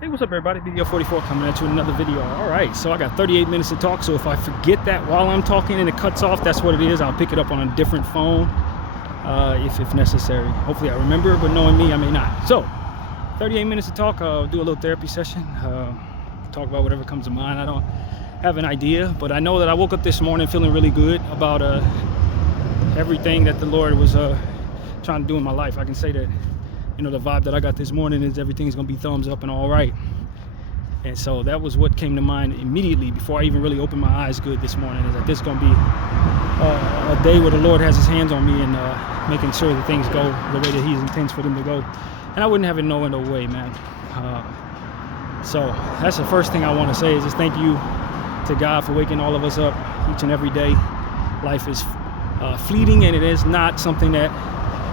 Hey, what's up everybody? Bdf 44 coming at you with another video. Alright, so I got 38 minutes to talk, so if I forget that while I'm talking and it cuts off, that's what it is. I'll pick it up on a different phone if necessary. Hopefully I remember, but knowing me, I may not. So, 38 minutes to talk. I'll do a little therapy session. Talk about whatever comes to mind. I don't have an idea, but I know that I woke up this morning feeling really good about everything that the Lord was trying to do in my life. I can say that, you know, the vibe that I got this morning is everything's gonna be thumbs up and all right. And so that was what came to mind immediately before I even really opened my eyes good this morning, is that this is gonna be a day where the Lord has his hands on me and making sure that things go the way that he intends for them to go. And I wouldn't have it no other way, man. So that's the first thing I want to say, is just thank you to God for waking all of us up each and every day. Life is fleeting, and it is not something that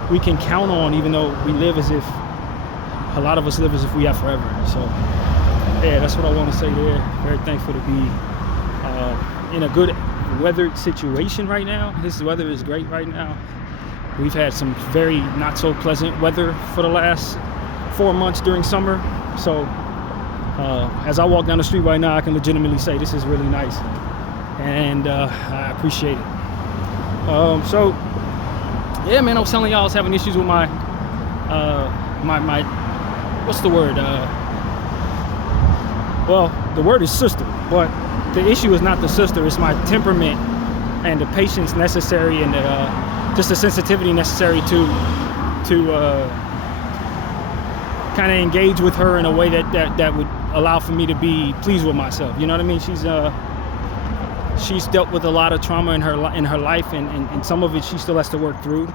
we can count on, even though we live as if, a lot of us live as if we have forever. So yeah, that's what I want to say there. Very thankful to be in a good weathered situation right now. This weather is great right now. We've had some very not so pleasant weather for the last 4 months during summer. So as I walk down the street right now, I can legitimately say this is really nice, and I appreciate it. So yeah, man, I was telling y'all I was having issues with my what's the word? Well, the word is sister, but the issue is not the sister. It's my temperament and the patience necessary, and just the sensitivity necessary to kind of engage with her in a way that would allow for me to be pleased with myself. You know what I mean? She's dealt with a lot of trauma in her life, and some of it she still has to work through.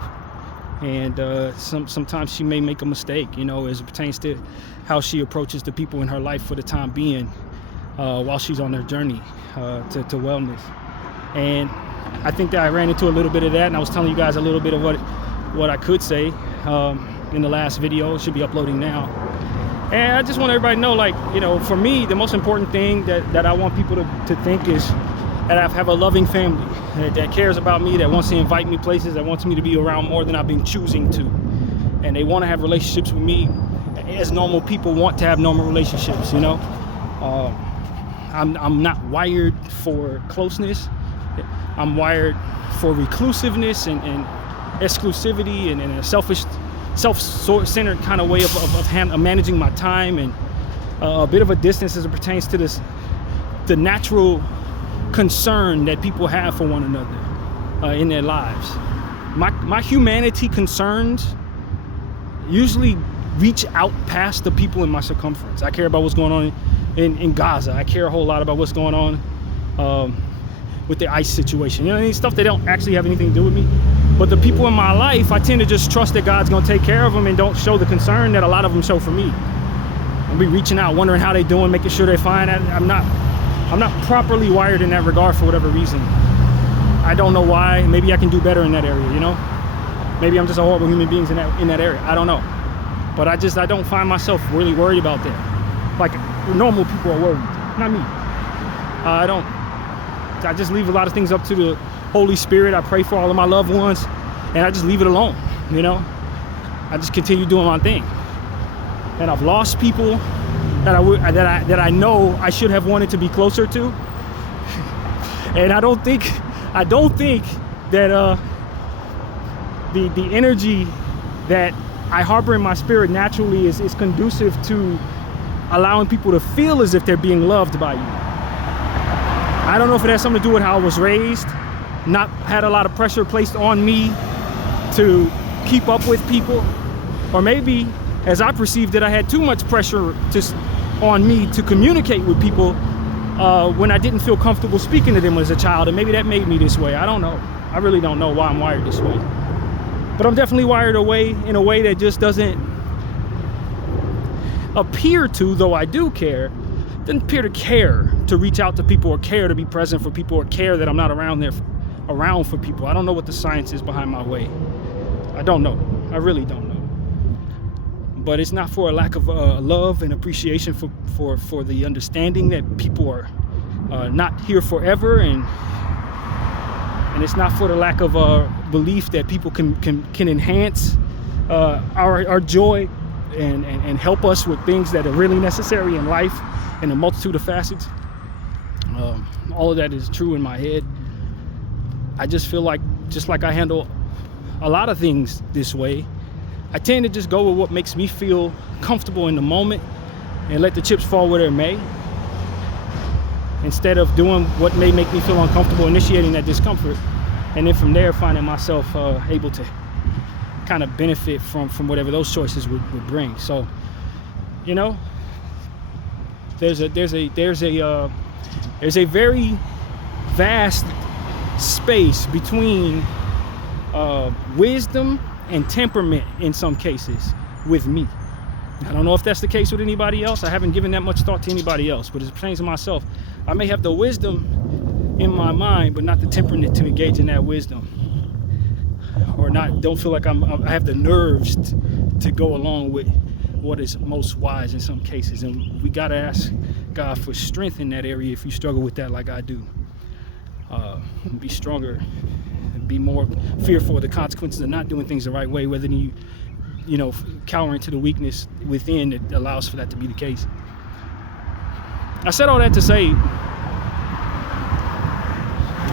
And sometimes she may make a mistake, you know, as it pertains to how she approaches the people in her life for the time being, while she's on her journey to wellness. And I think that I ran into a little bit of that, and I was telling you guys a little bit of what I could say in the last video. It should be uploading now. And I just want everybody to know, like, you know, for me, the most important thing that I want people to think is that I have a loving family that cares about me, that wants to invite me places, that wants me to be around more than I've been choosing to. And they want to have relationships with me as normal people want to have normal relationships, you know. I'm not wired for closness. I'm wired for reclusiveness and exclusivity and a selfish, self-centered kind of way of managing my time, and a bit of a distance as it pertains to the natural concern that people have for one another in their lives. My humanity concerns usually reach out past the people in my circumference. I care about what's going on in Gaza. I care a whole lot about what's going on with the ICE situation. You know, any stuff that don't actually have anything to do with me. But the people in my life, I tend to just trust that God's gonna take care of them, and don't show the concern that a lot of them show for me. I'll be reaching out, wondering how they're doing, making sure they're fine. I'm not properly wired in that regard for whatever reason. I don't know why. Maybe I can do better in that area, you know? Maybe I'm just a horrible human being in that area. I don't know. But I don't find myself really worried about that. Like normal people are worried, not me. I just leave a lot of things up to the Holy Spirit. I pray for all of my loved ones, and I just leave it alone, you know? I just continue doing my thing. And I've lost people that I know I should have wanted to be closer to. And I don't think that the energy that I harbor in my spirit naturally is conducive to allowing people to feel as if they're being loved by you. I don't know if it has something to do with how I was raised, not had a lot of pressure placed on me to keep up with people, or maybe, as I perceived it, I had too much pressure on me to communicate with people when I didn't feel comfortable speaking to them as a child, and maybe that made me this way. I don't know. I really don't know why I'm wired this way. But I'm definitely wired in a way that just doesn't appear to, though I do care, doesn't appear to care to reach out to people, or care to be present for people, or care that I'm not around for people. I don't know what the science is behind my way. I don't know. I really don't know. But it's not for a lack of love and appreciation for the understanding that people are not here forever, and it's not for the lack of belief that people can enhance our joy and help us with things that are really necessary in life in a multitude of facets. All of that is true in my head. I just feel like, just like I handle a lot of things this way, I tend to just go with what makes me feel comfortable in the moment and let the chips fall where they may, instead of doing what may make me feel uncomfortable, initiating that discomfort, and then from there finding myself able to kind of benefit from whatever those choices would bring. So, you know, there's a very vast space between wisdom and temperament in some cases with me. I don't know if that's the case with anybody else. I haven't given that much thought to anybody else, but as it pertains to myself, I may have the wisdom in my mind, but not the temperament to engage in that wisdom, or don't feel like I have the nerves to go along with what is most wise in some cases. And we gotta ask God for strength in that area if you struggle with that like I do. Be stronger and be more fearful of the consequences of not doing things the right way, whether you know, cowering to the weakness within that allows for that to be the case. I said all that to say,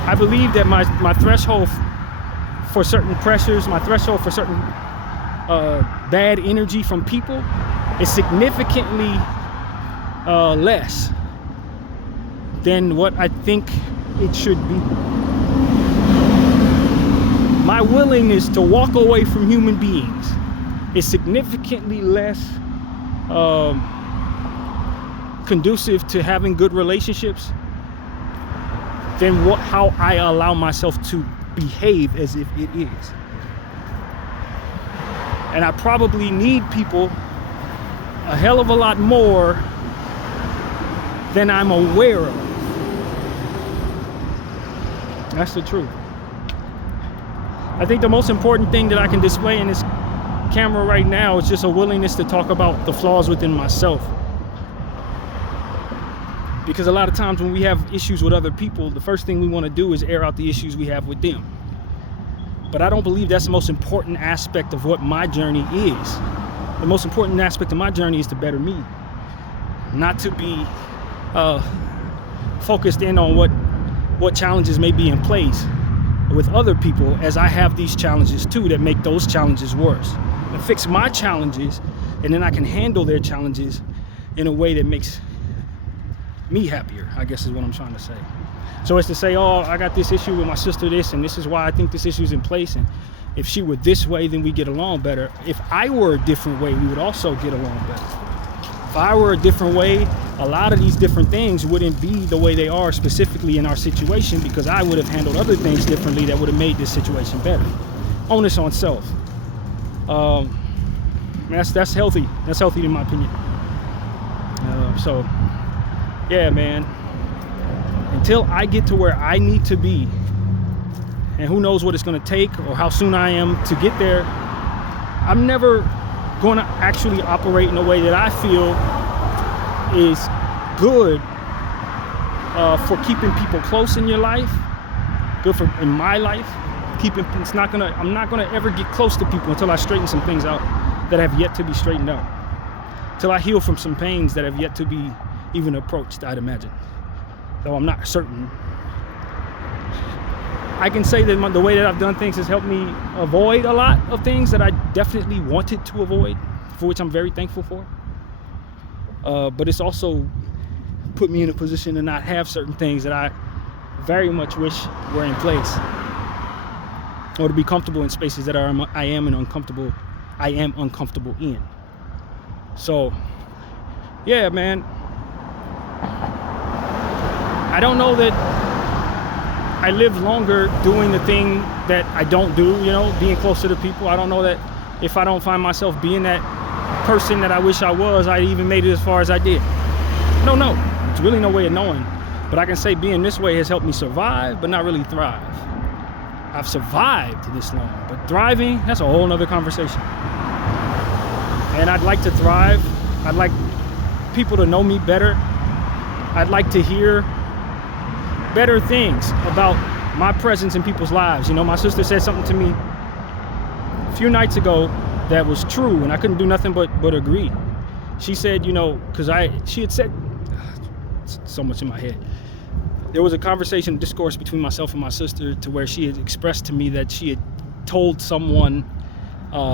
I believe that my threshold for certain pressures, my threshold for certain bad energy from people is significantly less than what I think it should be. My willingness to walk away from human beings is significantly less conducive to having good relationships than how I allow myself to behave as if it is. And I probably need people a hell of a lot more than I'm aware of. That's the truth. I think the most important thing that I can display in this camera right now is just a willingness to talk about the flaws within myself. Because a lot of times when we have issues with other people, the first thing we want to do is air out the issues we have with them. But I don't believe that's the most important aspect of what my journey is. The most important aspect of my journey is to better me, not to be focused in on what challenges may be in place with other people, as I have these challenges too that make those challenges worse. And fix my challenges, and then I can handle their challenges in a way that makes me happier, I guess is what I'm trying to say. So it's to say, oh, I got this issue with my sister, and this is why I think this issue is in place, and if she were this way, then we get along better. If I were a different way, we would also get along better. If I were a different way, a lot of these different things wouldn't be the way they are specifically in our situation, because I would have handled other things differently that would have made this situation better. Onus on self. That's healthy. That's healthy in my opinion. So, yeah, man. Until I get to where I need to be, and who knows what it's going to take or how soon I am to get there, I'm never going to actually operate in a way that I feel is good for keeping people close in your life, good for in my life. I'm not gonna ever get close to people until I straighten some things out that have yet to be straightened out, till I heal from some pains that have yet to be even approached, I'd imagine, though I'm not certain. I can say that the way that I've done things has helped me avoid a lot of things that I definitely wanted to avoid, for which I'm very thankful for. But it's also put me in a position to not have certain things that I very much wish were in place, or to be comfortable in spaces that I am uncomfortable in. So, yeah, man. I don't know that I live longer doing the thing that I don't do, you know, being close to the people. I don't know that if I don't find myself being that person that I wish I was, I even made it as far as I did. I don't know. There's really no way of knowing. But I can say being this way has helped me survive, but not really thrive. I've survived this long, but thriving, that's a whole nother conversation. And I'd like to thrive. I'd like people to know me better. I'd like to hear better things about my presence in people's lives. You know, my sister said something to me a few nights ago that was true, and I couldn't do nothing but agree. She said, you know, because she had said, so much in my head. There was a conversation, discourse between myself and my sister, to where she had expressed to me that she had told someone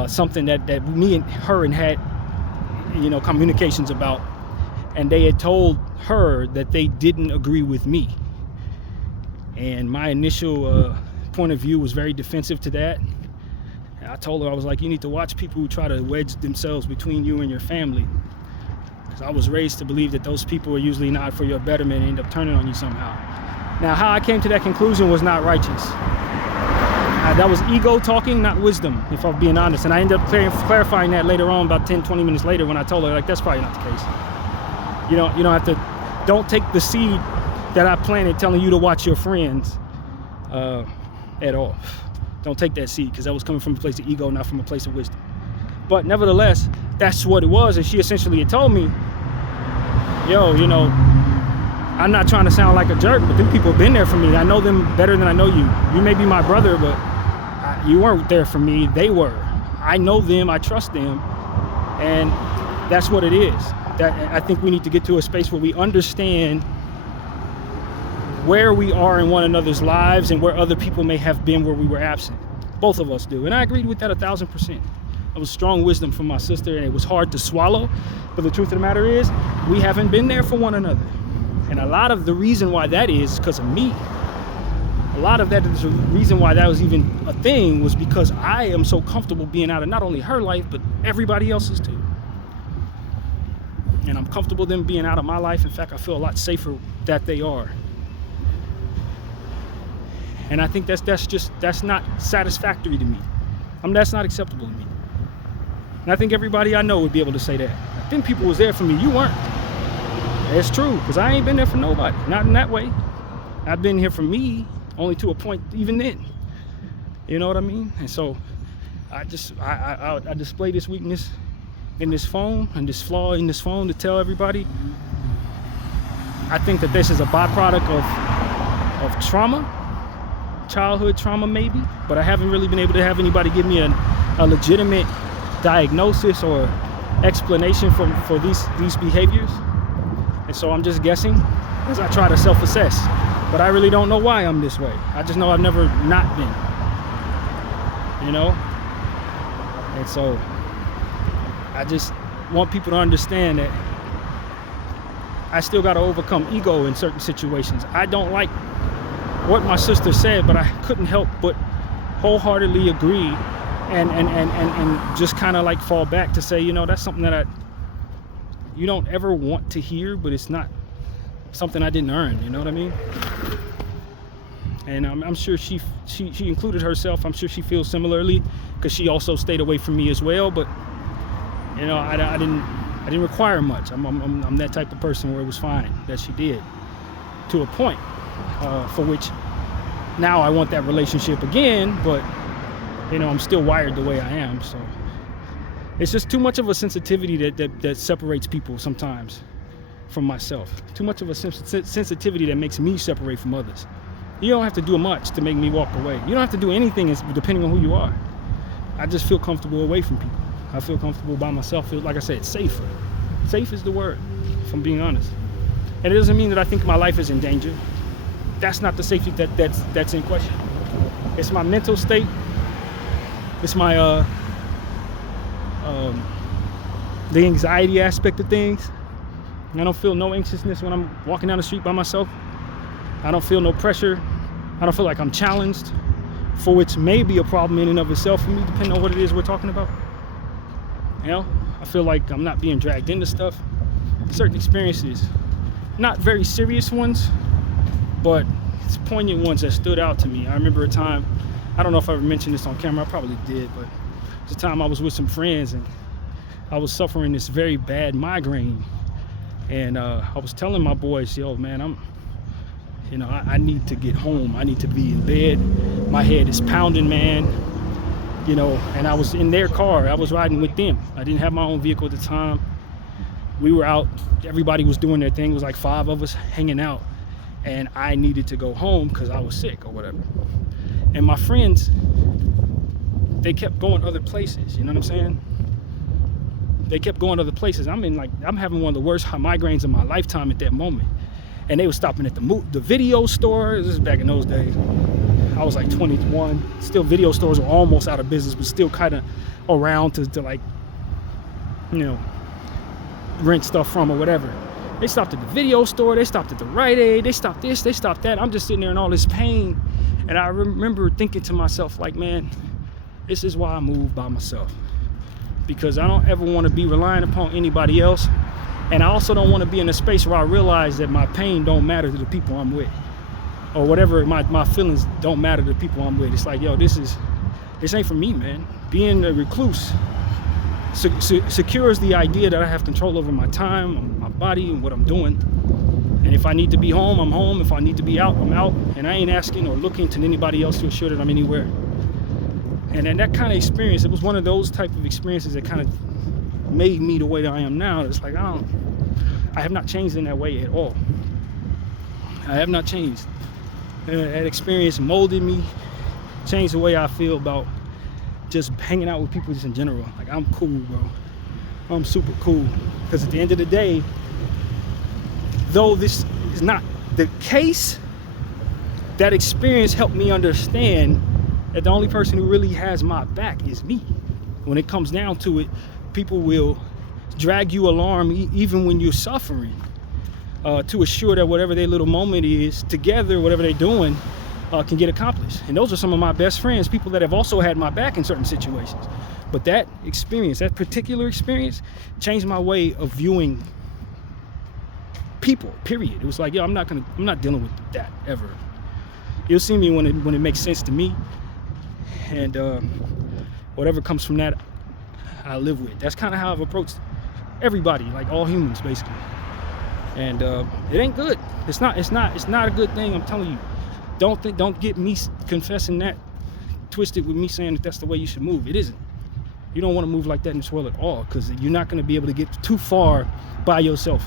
something that me and her had, you know, communications about, and they had told her that they didn't agree with me. And my initial point of view was very defensive to that. And I told her, I was like, you need to watch people who try to wedge themselves between you and your family. Because I was raised to believe that those people are usually not for your betterment and end up turning on you somehow. Now, how I came to that conclusion was not righteous. That was ego talking, not wisdom, if I'm being honest. And I ended up clarifying that later on, about 10, 20 minutes later, when I told her, like, that's probably not the case. You don't have to, don't take the seed that I planted telling you to watch your friends at all. Don't take that seed, because that was coming from a place of ego, not from a place of wisdom. But nevertheless, that's what it was. And she essentially had told me, yo, you know, I'm not trying to sound like a jerk, but them people have been there for me. I know them better than I know you. You may be my brother, but you weren't there for me. They were. I know them. I trust them. And that's what it is. That I think we need to get to a space where we understand where we are in one another's lives and where other people may have been where we were absent. Both of us do. And I agreed with that 1,000%. It was strong wisdom from my sister, and it was hard to swallow. But the truth of the matter is, we haven't been there for one another. And a lot of the reason why that is because of me. A lot of that is the reason why that was even a thing, was because I am so comfortable being out of not only her life, but everybody else's too. And I'm comfortable them being out of my life. In fact, I feel a lot safer that they are. And I think that's not satisfactory to me. That's not acceptable to me. And I think everybody I know would be able to say that. I think people was there for me. You weren't. It's true, because I ain't been there for nobody. Not in that way. I've been here for me, only to a point even then. You know what I mean? And so I display this weakness in this phone and this flaw in this phone to tell everybody. I think that this is a byproduct of trauma, childhood trauma maybe, but I haven't really been able to have anybody give me a legitimate diagnosis or explanation for these behaviors. And so I'm just guessing as I try to self-assess. But I really don't know why I'm this way. I just know I've never not been, you know? And so I just want people to understand that I still got to overcome ego in certain situations. I don't like what my sister said, but I couldn't help but wholeheartedly agree and just kind of like fall back to say, you know, that's something that you don't ever want to hear, but it's not something I didn't earn, you know what I mean? And I'm sure she included herself. I'm sure she feels similarly, because she also stayed away from me as well. But you know, I didn't require much. I'm that type of person where it was fine that she did, to a point, for which now I want that relationship again. But you know, I'm still wired the way I am. So it's just too much of a sensitivity that separates people sometimes from myself. Too much of a sensitivity that makes me separate from others. You don't have to do much to make me walk away. You don't have to do anything depending on who you are. I just feel comfortable away from people. I feel comfortable by myself. Feel, like I said, safer. Safe is the word, if I'm being honest. And it doesn't mean that I think my life is in danger. That's not the safety that's in question. It's my mental state. It's my the anxiety aspect of things. I don't feel no anxiousness when I'm walking down the street by myself. I don't feel no pressure. I don't feel like I'm challenged, for which may be a problem in and of itself for me, depending on what it is we're talking about. You know, I feel like I'm not being dragged into stuff. Certain experiences, not very serious ones, but it's poignant ones that stood out to me. I remember a time, I don't know if I ever mentioned this on camera, I probably did, but it was a time I was with some friends and I was suffering this very bad migraine. And I was telling my boys, yo, man, I need to get home. I need to be in bed. My head is pounding, man. You know, and I was in their car. I was riding with them. I didn't have my own vehicle at the time. We were out. Everybody was doing their thing. It was like 5 of us hanging out. And I needed to go home because I was sick or whatever. And my friends they kept going other places. You know what I'm saying? They kept going other places. I'm having one of the worst migraines of my lifetime at that moment. And they were stopping at the video store. This is back in those days. I was like 21. Still, video stores were almost out of business, but still kind of around to like, you know, rent stuff from or whatever. They stopped at the video store. They stopped at the Rite Aid. They stopped this. They stopped that. I'm just sitting there in all this pain. And I remember thinking to myself, like, man, this is why I moved by myself. Because I don't ever want to be relying upon anybody else. And I also don't want to be in a space where I realize that my pain don't matter to the people I'm with. Or whatever, my feelings don't matter to the people I'm with. It's like, yo, this ain't for me, man. Being a recluse secures the idea that I have control over my time, my body, and what I'm doing. And if I need to be home, I'm home. If I need to be out, I'm out. And I ain't asking or looking to anybody else to assure that I'm anywhere. And then that kind of experience, it was one of those type of experiences that kind of made me the way that I am now. It's like, I have not changed in that way at all. I have not changed. That experience molded me, changed the way I feel about just hanging out with people just in general. Like, I'm cool, bro. I'm super cool. Because at the end of the day, though this is not the case, that experience helped me understand that the only person who really has my back is me. When it comes down to it, people will drag you along even when you're suffering, to assure that whatever their little moment is together, whatever they're doing, can get accomplished. And those are some of my best friends, people that have also had my back in certain situations. But that experience, that particular experience, changed my way of viewing people, period. It was like, yo, I'm not dealing with that ever. You'll see me when it makes sense to me. And whatever comes from that, I live with. That's kind of how I've approached everybody, like all humans, basically. And it ain't good. It's not a good thing. I'm telling you. Don't get me confessing that twisted with me saying that that's the way you should move. It isn't. You don't want to move like that in this world at all, because you're not going to be able to get too far by yourself.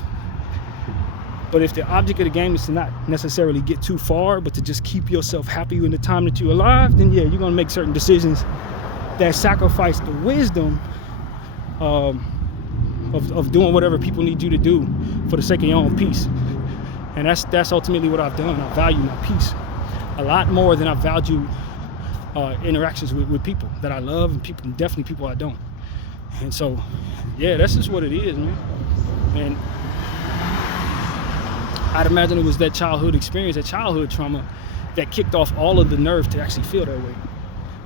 But if the object of the game is to not necessarily get too far, but to just keep yourself happy in the time that you're alive, then yeah, you're going to make certain decisions that sacrifice the wisdom of doing whatever people need you to do for the sake of your own peace. And that's ultimately what I've done. I value my peace a lot more than I value interactions with people that I love, and definitely people I don't. And so, yeah, that's just what it is, man. And I'd imagine it was that childhood experience, that childhood trauma, that kicked off all of the nerve to actually feel that way.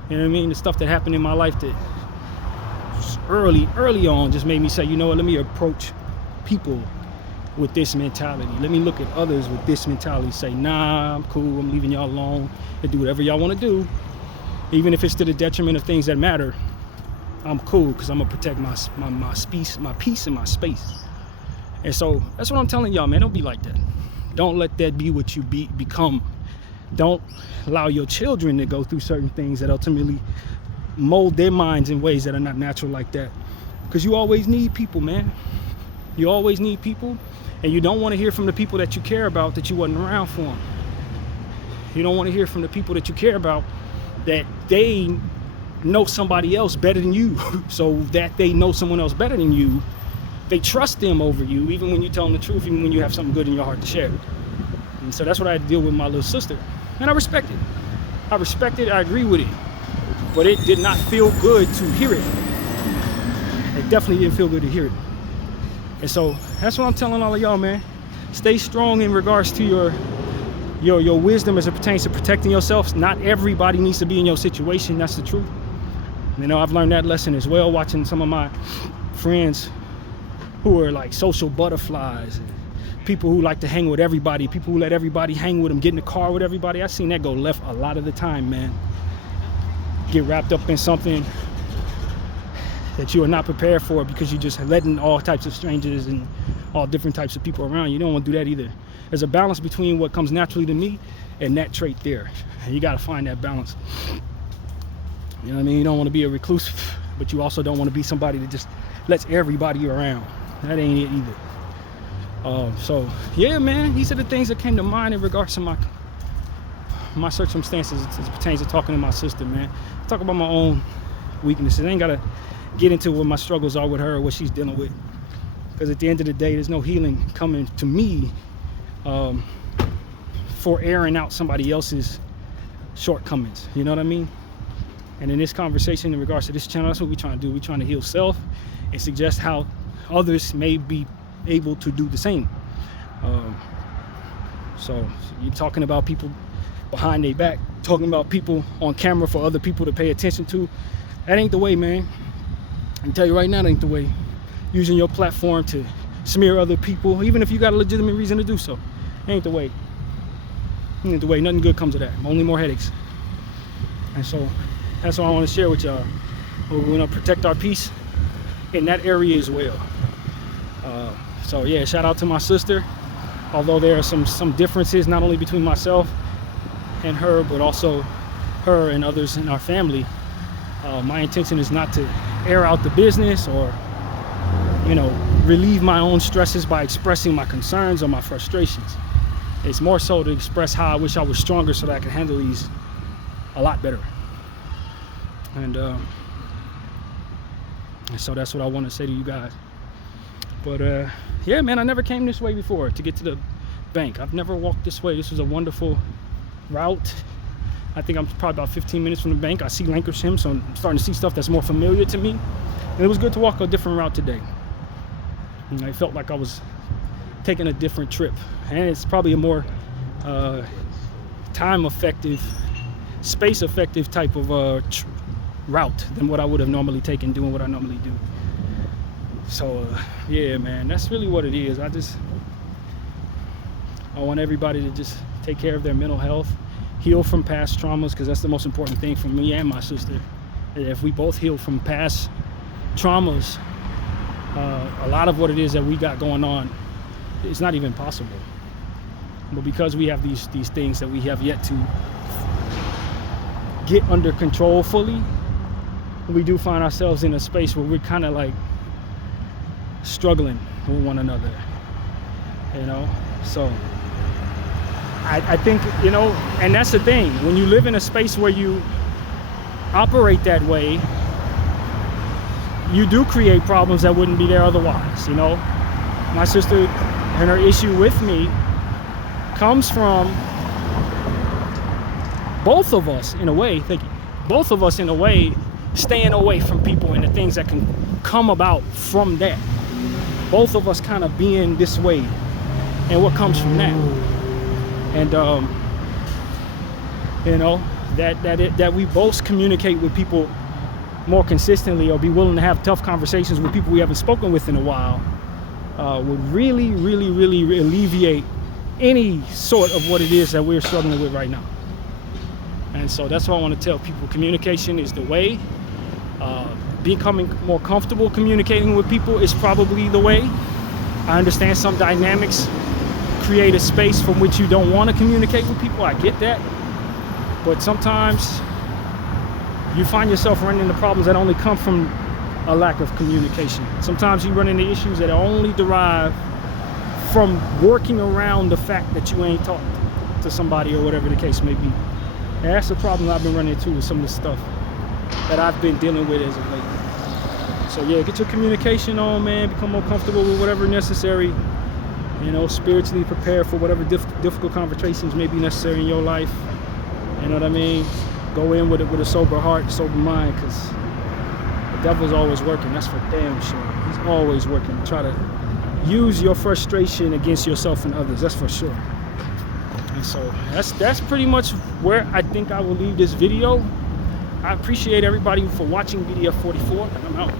You know what I mean? The stuff that happened in my life that early on just made me say, you know what, let me approach people with this mentality. Let me look at others with this mentality. Say, nah, I'm cool. I'm leaving y'all alone and do whatever y'all want to do. Even if it's to the detriment of things that matter, I'm cool, because I'm going to protect my peace and my space. And so that's what I'm telling y'all, man. Don't be like that. Don't let that be what you become. Don't allow your children to go through certain things that ultimately mold their minds in ways that are not natural like that. Because you always need people, man. You always need people. And you don't want to hear from the people that you care about that you wasn't around for them. You don't want to hear from the people that you care about that they know somebody else better than you. So that they know someone else better than you, they trust them over you, even when you tell them the truth, even when you have something good in your heart to share. And so that's what I had to deal with my little sister. And I respect it. I agree with it. But it did not feel good to hear it. It definitely didn't feel good to hear it. And so that's what I'm telling all of y'all, man. Stay strong in regards to your wisdom as it pertains to protecting yourself. Not everybody needs to be in your situation. That's the truth. You know, I've learned that lesson as well, watching some of my friends who are like social butterflies, and people who like to hang with everybody, people who let everybody hang with them, get in the car with everybody. I've seen that go left a lot of the time, man. Get wrapped up in something that you are not prepared for because you're just letting all types of strangers and all different types of people around. You don't want to do that either. There's a balance between what comes naturally to me and that trait there. And you got to find that balance. You know what I mean? You don't want to be a recluse, but you also don't want to be somebody that just lets everybody around. That ain't it either. So yeah, man, these are the things that came to mind in regards to my circumstances as it pertains to talking to my sister, man. Talk about my own weaknesses. I ain't gotta get into what my struggles are with her or what she's dealing with, because at the end of the day, there's no healing coming to me for airing out somebody else's shortcomings. You know what I mean? And in this conversation in regards to this channel, that's what we're trying to do. We're trying to heal self and suggest how others may be able to do the same. So you're talking about people behind their back, talking about people on camera for other people to pay attention to. That ain't the way, man. I can tell you right now, that ain't the way. Using your platform to smear other people, even if you got a legitimate reason to do so, ain't the way. Ain't the way. Nothing good comes of that. Only more headaches. And so that's what I want to share with y'all. We want to protect our peace in that area as well. So yeah, shout out to my sister. Although there are some differences, not only between myself and her, but also her and others in our family. My intention is not to air out the business or, you know, relieve my own stresses by expressing my concerns or my frustrations. It's more so to express how I wish I was stronger so that I can handle these a lot better. And so that's what I want to say to you guys. But yeah, man, I never came this way before to get to the bank. I've never walked this way. This was a wonderful route. I think I'm probably about 15 minutes from the bank. I see Lancashire, so I'm starting to see stuff that's more familiar to me. And it was good to walk a different route today. And I felt like I was taking a different trip. And it's probably a more time-effective, space-effective type of route than what I would have normally taken doing what I normally do. So yeah, man, that's really what it is. I want everybody to just take care of their mental health, heal from past traumas, because that's the most important thing for me and my sister. If we both heal from past traumas, a lot of what it is that we got going on is not even possible. But because we have these things that we have yet to get under control fully, we do find ourselves in a space where we're kind of like struggling with one another, you know. So I think, you know, and that's the thing, when you live in a space where you operate that way, you do create problems that wouldn't be there otherwise. You know, my sister and her issue with me comes from both of us in a way, both of us in a way staying away from people and the things that can come about from that. Both of us kind of being this way and what comes from that. And you know, that we both communicate with people more consistently, or be willing to have tough conversations with people we haven't spoken with in a while, would really alleviate any sort of what it is that we're struggling with right now. And so that's what I want to tell people. Communication is the way. Becoming more comfortable communicating with people is probably the way. I understand some dynamics create a space from which you don't want to communicate with people. I get that. But sometimes you find yourself running into problems that only come from a lack of communication. Sometimes you run into issues that are only derived from working around the fact that you ain't talked to somebody or whatever the case may be. And that's the problem I've been running into with some of the stuff that I've been dealing with as of late. So yeah, get your communication on, man. Become more comfortable with whatever necessary. You know, spiritually prepare for whatever difficult conversations may be necessary in your life. You know what I mean? Go in with it with a sober heart, sober mind, because the devil's always working. That's for damn sure. He's always working. Try to use your frustration against yourself and others. That's for sure. And so that's pretty much where I think I will leave this video. I appreciate everybody for watching Bdf 44, and I'm out.